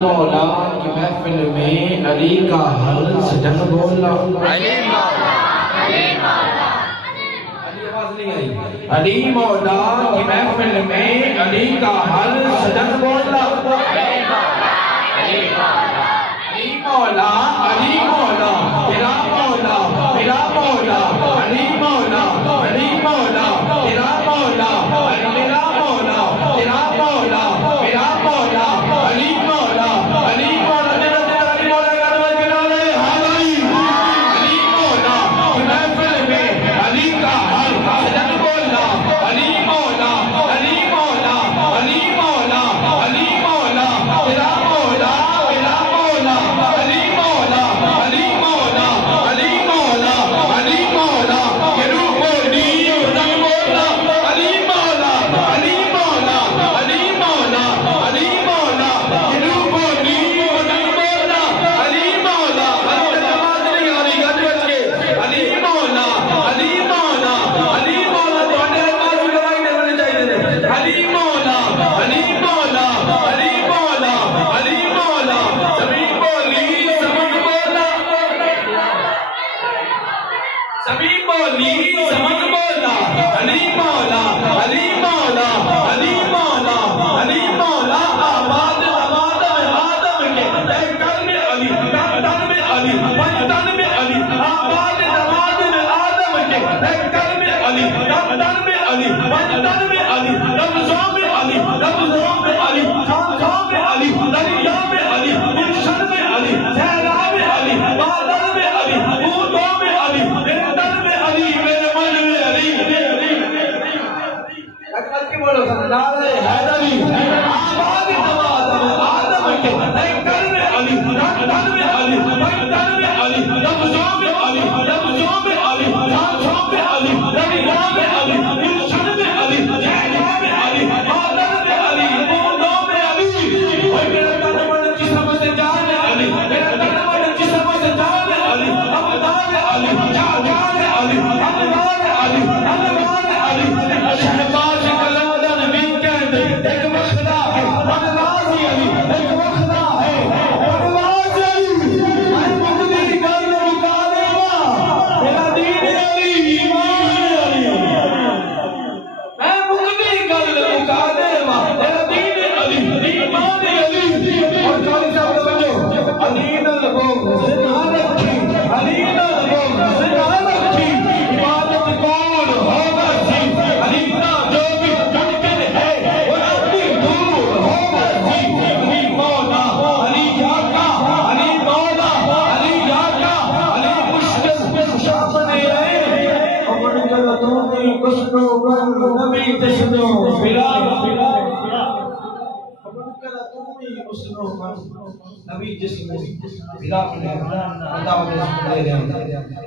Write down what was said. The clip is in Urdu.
مولا کی محفل میں علی کا حل سجن بولا علی مولا علی مولا علی آواز نہیں آئی علی مولا کی محفل میں علی کا حل سجن بولا علی مولا علی مولا علی مولا علی مولا تیرا مولا میرا مولا علی مولا علی مولا تیرا مولا میرا مولا تیرا مولا میرا مولا علی مولا علی مولا تیرا تیرا علی مولا کا نام کنارے علی مولا کی محفل میں علی کا حل سجن بولا علی مولا علی مولا علی مولا علی مولا تیرا مولا میرا مولا علی مولا علی مولا علی مولا علی مولا کے روح بولی سجن بولا علی مولا علی مولا علی مولا علی مولا کے روح بولی سجن بولا علی مولا نماز نہیں آ رہی گھر بچ کے علی مولا علی مولا علی مولا تھوڑے نماز بھی گواہی نہیں ہونے چاہیے علی مولا علی مولا علی مولا علی مولا زمین بولی سمجھ بولا زمین بولی سمجھ بولا علی مولا علی مولا علی مولا علی مولا آباد آباد آدم کے کل میں علی تن میں علی تن میں علی آباد آباد میں آدم کے کل میں علی تن میں علی تن میں علی لفظوں میں علی لفظوں میں علی خاکوں میں علی دریا میں علی گلشن میں علی صحرا میں علی بادل میں علی بوندوں میں علی میرے دل میں علی میرے من میں علی اکبر کی بولو نعرہ حیدری آباد آدم کے کل میں علی تن میں علی تن میں علی لفظوں میں علی لفظوں میں علی خاکوں میں علی دریا میں علی گلشن میں علی صحرا میں علی بادل میں علی بوندوں میں علی اوہ میرے تن من جسم سے جان علی میرے تن من جسم سے جان علی ابدان علی جان علی انوار علی انوار علی شہباز کلندر ویکینڈ ایک وقتہ ہے انوازی علی ایک وقتہ ہے انواز علی میں مقدی کر نکالے گا میرا دین علی ایمان علی میں مقدی کر نکالے گا میرا دین علی ایمان علی اور چالی صاحب توجہ علی نلبوں زندہ رکھی علی نلبوں زندہ رکھی عبادت کون ہوگا جی علی کا جو بھی ممکن ہے وہ اپنی دور ہوگا جی علی مولا علی آقا علی مولا علی آقا علی مشکل شاپنے آئے اپن کر دونی کسنو کن نبی تشنو بلال اپن کر دونی کسنو کن نبی جسم بلال نے اللہ علیہ وسلم دے رہے ہیں